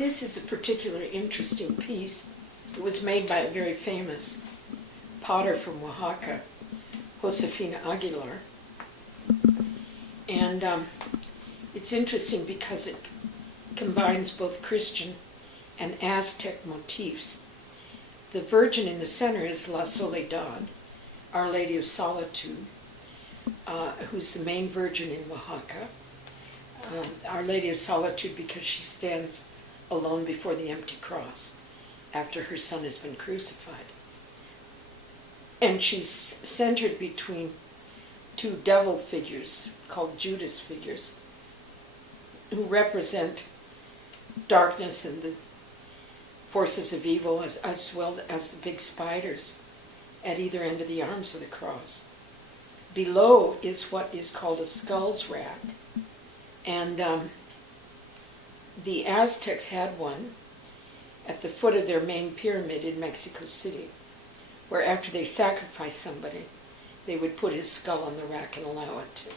This is a particularly interesting piece. It was made by a very famous potter from Oaxaca, Josefina Aguilar. And it's interesting because it combines both Christian and Aztec motifs. The Virgin in the center is La Soledad, Our Lady of Solitude, who's the main Virgin in Oaxaca. Our Lady of Solitude because she stands alone before the empty cross after her son has been crucified. And she's centered between two devil figures called Judas figures who represent darkness and the forces of evil as well as the big spiders at either end of the arms of the cross. Below is what is called a skull's rack. And the Aztecs had one at the foot of their main pyramid in Mexico City, where after they sacrificed somebody, they would put his skull on the rack and allow it to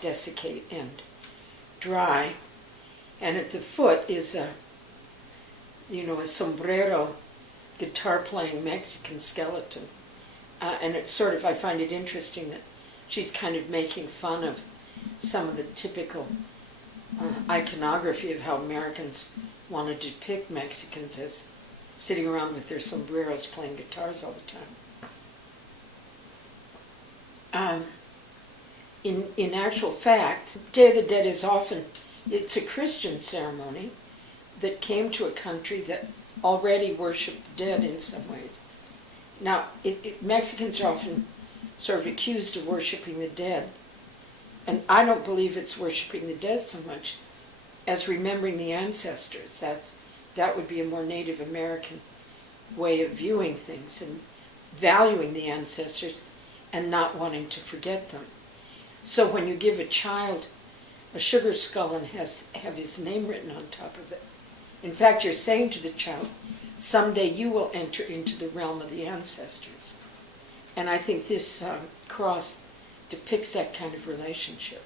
desiccate and dry. And at the foot is a sombrero guitar-playing Mexican skeleton. And it's sort of, I find it interesting that she's kind of making fun of some of the typical iconography of how Americans want to depict Mexicans as sitting around with their sombreros playing guitars all the time. In actual fact, Day of the Dead is often, it's a Christian ceremony that came to a country that already worshipped the dead in some ways. Now, Mexicans are often sort of accused of worshiping the dead, and I don't believe it's worshiping the dead so much as remembering the ancestors. That would be a more Native American way of viewing things and valuing the ancestors and not wanting to forget them. So when you give a child a sugar skull and have his name written on top of it, in fact, you're saying to the child, someday you will enter into the realm of the ancestors. And I think this cross depicts that kind of relationship.